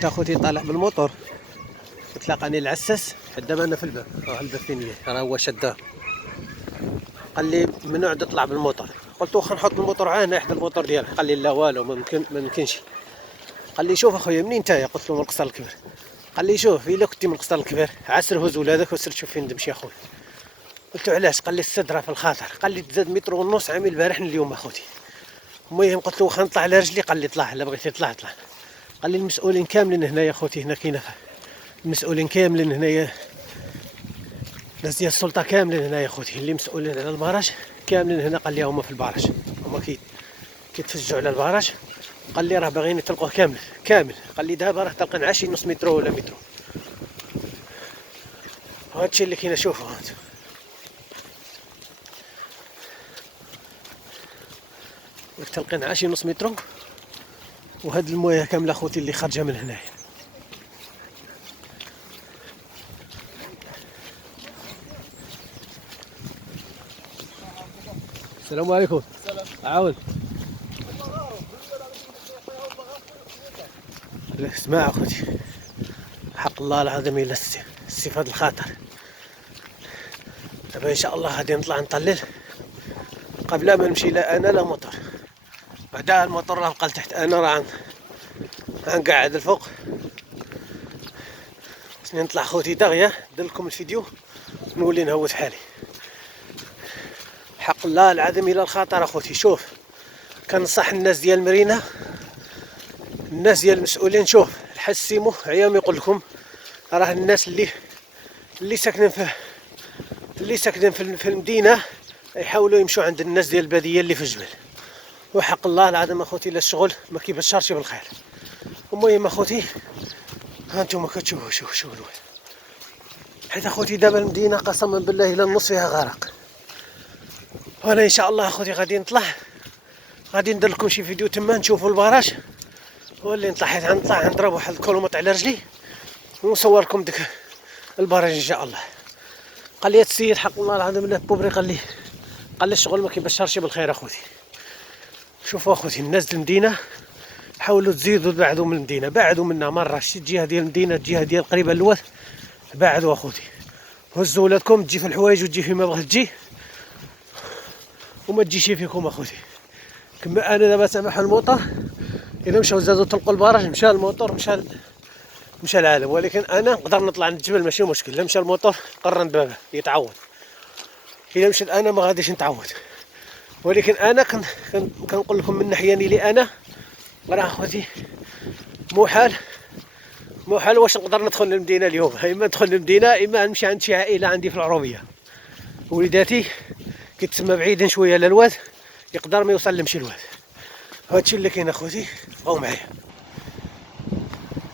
تا خوتي طالع بالموطور تلاقاني العساس حدا انا في الباب، راه الباب فين هي، راه هو شدها. قال لي ممنوع تطلع بالموطور. قلت واخا نحط الموطور عاهنا حدا الموطور ديالك. قال لي لا والو ما يمكنش. قال لي شوف اخويا منين نتايا؟ قلت له من القصر الكبير. قال لي شوف الا كنتي من القصر الكبير عسر هز ولادك وسير شوف فين تمشي اخويا. قلت له علاش؟ قال لي السدره في الخاطر. قال لي تزاد متر ونص عامل البارح اليوم اخوتي. المهم قلت له واخا نطلع على رجلي. قال لي طلع، الا بغيتي طلع. قال لي المسؤولين كاملين هنايا اخوتي، هنا كاينه المسؤولين كاملين هنايا، ناس ديال السلطه كاملين هنايا اخوتي اللي مسؤولين على البراج كاملين هنا. قال لي هما في البراج، هما كيتفجعوا على البراج. قال لي راه باغيين يطلقوه كامل. قال لي دابا راه طلقنا عشي نص مترو ولا مترو. وهادشي اللي كاين. شوفوا هانتوما طلقنا عشي نص مترو، وهاد المويه كامله اخوتي اللي خارجه من هنايا. السلام عليكم. السلام. عاود. اسمع اخوتي، حق الله العظيم الا السيف هذا الخاطر. دابا ان شاء الله غادي نطلع نطلل قبل ما نمشي لا انا لا موطور. بعدا الموطور راه بقى لتحت، انا راه غنقعد الفوق. خصني نطلع خوتي دغيا ندير لكم الفيديو نولي نهوت حالي. حق الله العظيم الى الخطر اخوتي. شوف كنصح الناس ديال المرينه، الناس ديال المسؤولين، شوف حسموا عيام يقول لكم راه الناس اللي ساكنين في المدينه يحاولوا يمشوا عند الناس ديال الباديه اللي في الجبل. وحق الله العظيم اخوتي الا الشغل ما كيبشرش بالخير. المهم اخوتي هانتوما كتشوفوا شوفوا الواد. حيت اخوتي دابا المدينه قسما بالله الا النص فيها غرق. وانا ان شاء الله اخوتي غادي نطلع، غادي ندير لكم شي فيديو تما نشوفوا البراج. واللي نطلع حيت غنطلع نضرب واحد الكيلومتر على رجلي ونصور لكم ديك البراج ان شاء الله. قال لي السيد حق الله العظيم الا بوبري قال لي الشغل ما كيبشرش بالخير اخوتي. شوفوا اخوتي الناس ديال المدينه حاولوا تزيدوا تبعدوا من المدينه، بعدوا منها مره. شي الجهه ديال المدينه الجهه ديال قريبه للواد بعدوا اخوتي. هزوا ولادكم تجي في الحوايج وتجي فيما بغات تجي وما تجيش فيكم اخوتي. كما انا دابا سامح الموطور اذا مشاو زادوا طلقوا البراج مشى الموطور مشى العالم. ولكن انا نقدر نطلع للجبل ماشي مشكل. الا مشى الموطور قرن بابه يتعوض، الا مشيت انا ما غاديش نتعوض. ولكن انا كنقول لكم من ناحيه لي انا راه اخوتي محال واش نقدر ندخل للمدينه اليوم. اما ندخل للمدينه اما نمشي عند شي عائله عندي في العروبيه. وليداتي كيتسمى بعيدا شويه للواد يقدر ما يوصل لمشي الواد. هادشي اللي كاين اخوتي. بقاو معايا.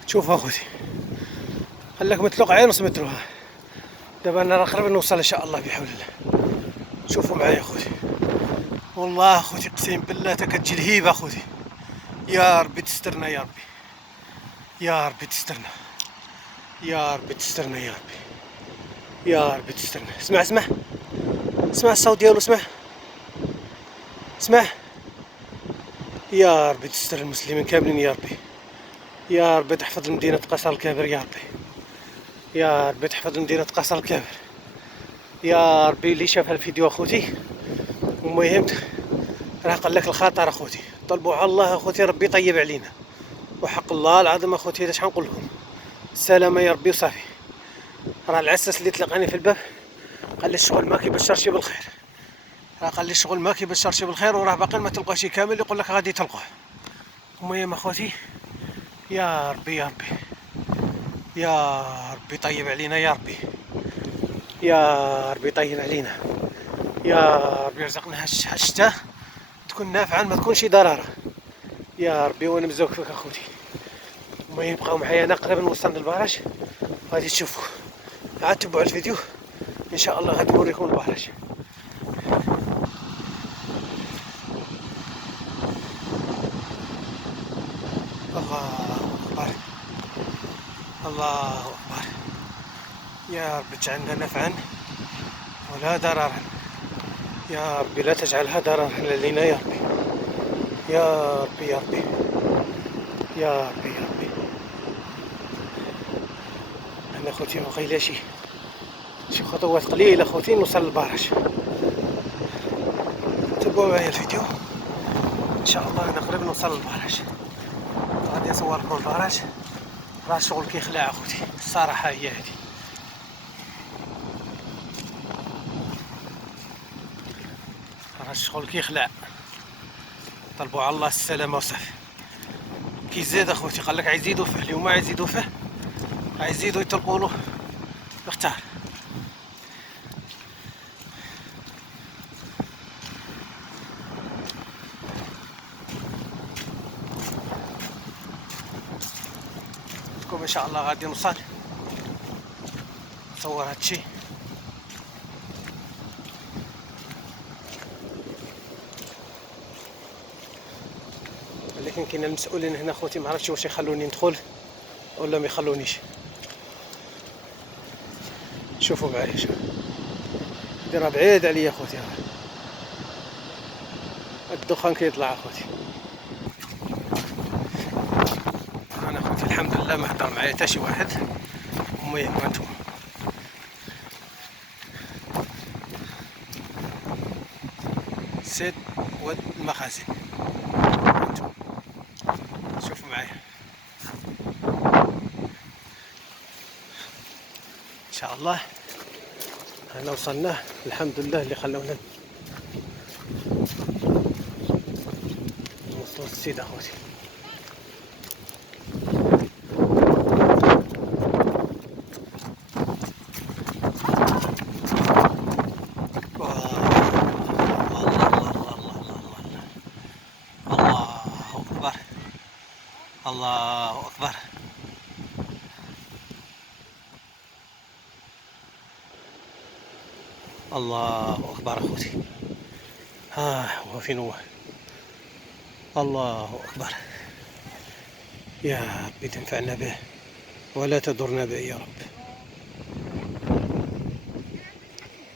شوف اخوتي خلاك متلوق عين نص متر. دابا انا راه قرب نوصل ان شاء الله بحول الله. شوفوا معايا اخوتي والله اخوتي قسم بالله تا كتجي الهيبه اخوتي. يا ربي تسترنا يا ربي، يا ربي تسترنا، يا ربي تسترنا، يا ربي يا ربي تسترنا. اسمع الصوت ديالو. اسمع يا ربي تستر المسلمين كاملين يا ربي. يا ربي تحفظ مدينة قصر الكابر يا ربي. يا ربي تحفظ مدينة قصر الكابر يا ربي. اللي شاف الفيديو اخوتي المهم راه قال لك الخطر اخوتي. طلبوا على الله اخوتي ربي يطيب علينا. وحق الله العظيم اخوتي اش غنقول لكم، السلامة يا ربي وصافي. راه العساس اللي تلقاني في الباب قال لي الشغل ما كيبشرش بالخير. راه قال لي الشغل ما كيبشرش بالخير وراه باقي ما تلقاوش كامل يقول لك غادي تلقوه. المهم اخوتي يا ربي يا ربي يا ربي طيب علينا يا ربي. يا ربي طيب علينا يا ربي. رزقنا هالشتاء تكون نافعه ما تكونش ضراره يا ربي. وانا مزوق فيك اخوتي. المهم بقاو معايا انا قريب نوصل للبراج غادي تشوفوا. عاد تبعوا الفيديو ان شاء الله غادي نوريكم البراج. الله اكبر الله اكبر. يا رب اجعلنا نفعا ولا ضررا يا ربي. لا تجعلها ضررا علينا يا ربي. يا ربي يا ربي يا ربي يا ربي. انا خوتي وقيله شي خطوات قليله خوتي نوصل للبراج. تبعوا معايا الفيديو ان شاء الله انا قريب نوصل للبراج. غادي نصور لكم البراج. راه الشغل كيخلع اخوتي الصراحه هي هادي. راه الشغل كيخلع. طلبوا على الله السلامه وصافي. كيزيد اخوتي قال لك عايزيدوا فيه اليوم عايزيدوا فيه عايزيدوا يطلبوا له اختار. ان شاء الله غادي نوصل نصور هادشي. ولكن كاين المسؤولين هنا خوتي ما عرفتش واش يخلوني ندخل ولا ما يخلونيش. شوفوا معايا شوف راه بعيد عليا خوتي. الدخان كيطلع اخوتي. انا خوتي الحمد لله ما هضر معايا حتى شي واحد. المهم هانتوما سيد واد المخازن هانتوما شوفوا معايا ان شاء الله. هنا وصلنا الحمد لله اللي خلونا نوصلوا للسيد اخوتي. الله أكبر. الله أكبر أخوتي. هو فين هو؟ الله أكبر. يا ربي تنفعنا به ولا تضرنا به يا رب.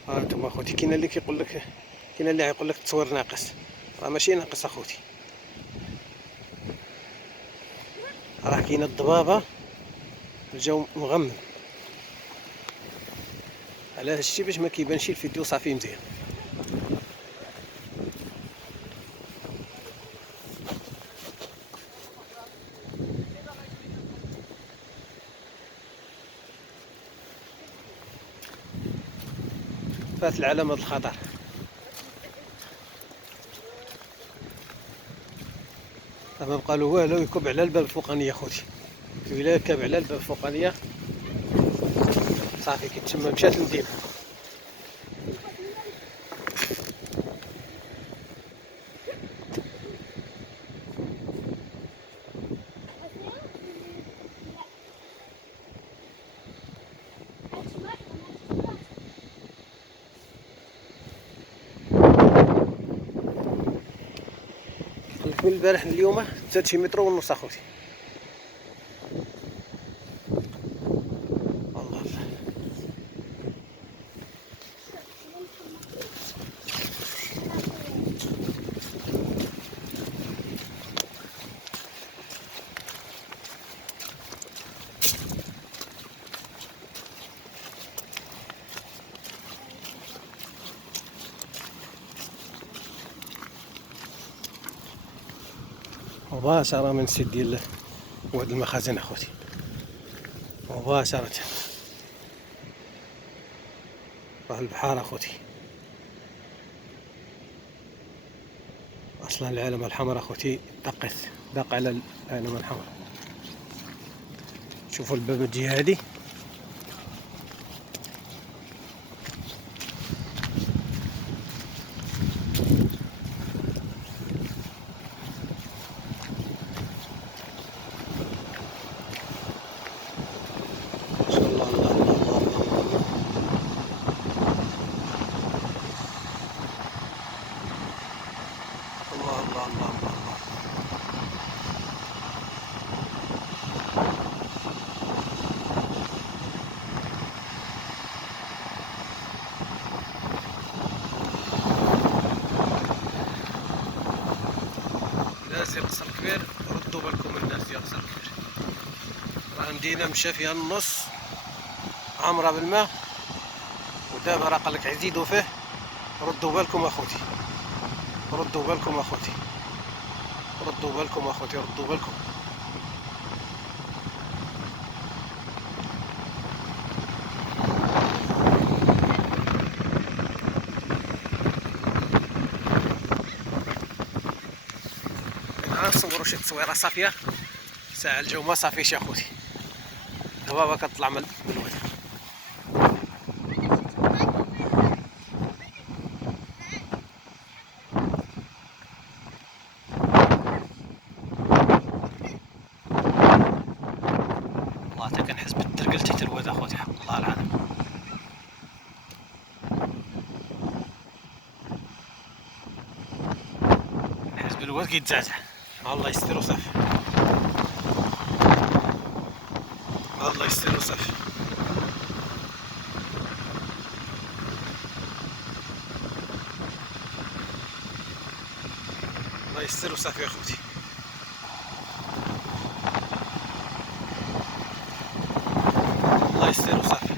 هانتوما أخوتي كاين اللي كيقول لك كاين اللي يقول لك التصوير ناقص. راه ماشي ناقص أخوتي. راه كاينه الضبابة الجو مغمم. على هادشي باش ما كيبانش الفيديو صافي مزيان. فات العلامة الخطر. ما بقى له والو يكب على الباب الفوقانية خوتي. إلا كاب على الباب الفوقانية صافي كيتسمى مشات المدينة. من البارح اليوم زاد شي متر ونص اخوتي. الله مباشرة من السيد ديال واد المخازن اخوتي مباشرة. راه البحر اخوتي. اصلا العلامة الحمراء اخوتي دق على العلامة الحمراء. شوفوا الباب الجهة هادي. الناس ديال قصر الكبير ردوا بالكم. الناس ديال قصر الكبير راه المدينة مشى فيها النص عامرة بالماء، ودابا راه قالك يزيدوا فيه. ردوا بالكم اخوتي، ردوا بالكم اخوتي، ردوا بالكم اخوتي، ردوا بالكم. نصوروا شي تصويره صافيه، ساعه الجو ما صافيش اخوتي، الهبابه كتطلع من الواد. والله حتى كنحس بالترقل تحت الواد اخوتي، حق الله العظيم. نحس بالواد كيتزعزع. الله يستر وصافي، الله يستر وصافي. الله يستر وصافي اخوتي. الله يستر وصافي.